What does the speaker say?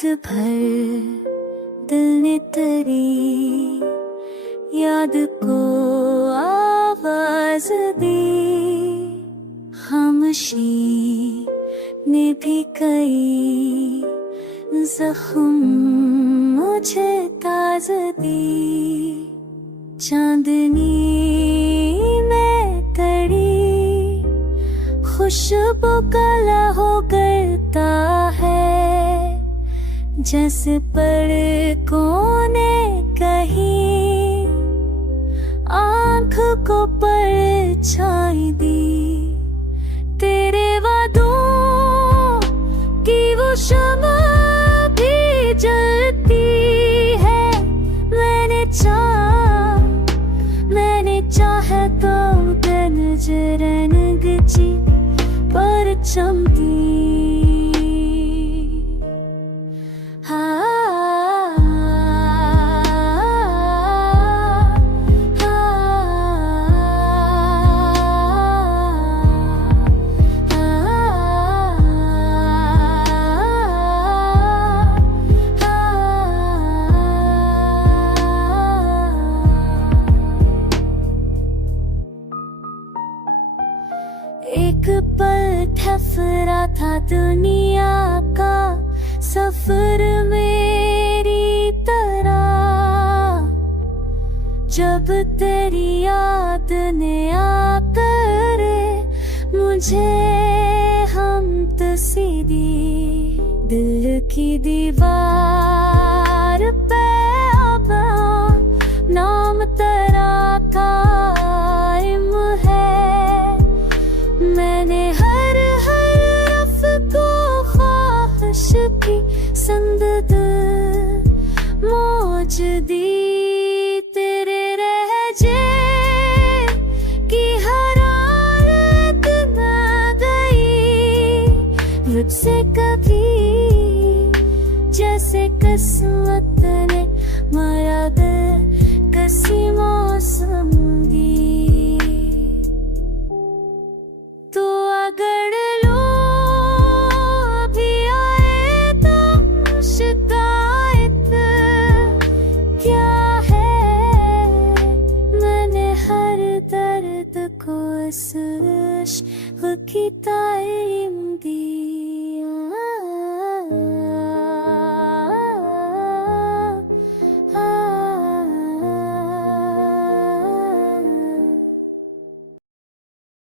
रात भर दिल ने तेरी याद को आवाज दी। खामोशी ने भी कई जख्म मुझे ताज दी। चांदनी में तड़ी खुशबू का लहो करता है, जैसे पलकों ने कहीं आँख को परछाई दी। तेरे वादों की वो शम्मा भी जलती है। मैंने चाहा तो नजरन गची पर चमकी। एक पल ठहरा था दुनिया का सफर मेरी तरह, जब तेरी याद ने आकर मुझे हमदर्दी दी। दिल की दीवार पे अब नाम तेरा कायम है। मैंने हर रफ को ख्वाहिश की संदद मौज दी। तेरे लहजे की हरारत न गई मुझसे कभी, जैसे किस्मत ने मारा दिल किसी मौसम दी। तो अगर लो भी आए तो शिकायत क्या है। मैंने हर दर्द को इस इश्क की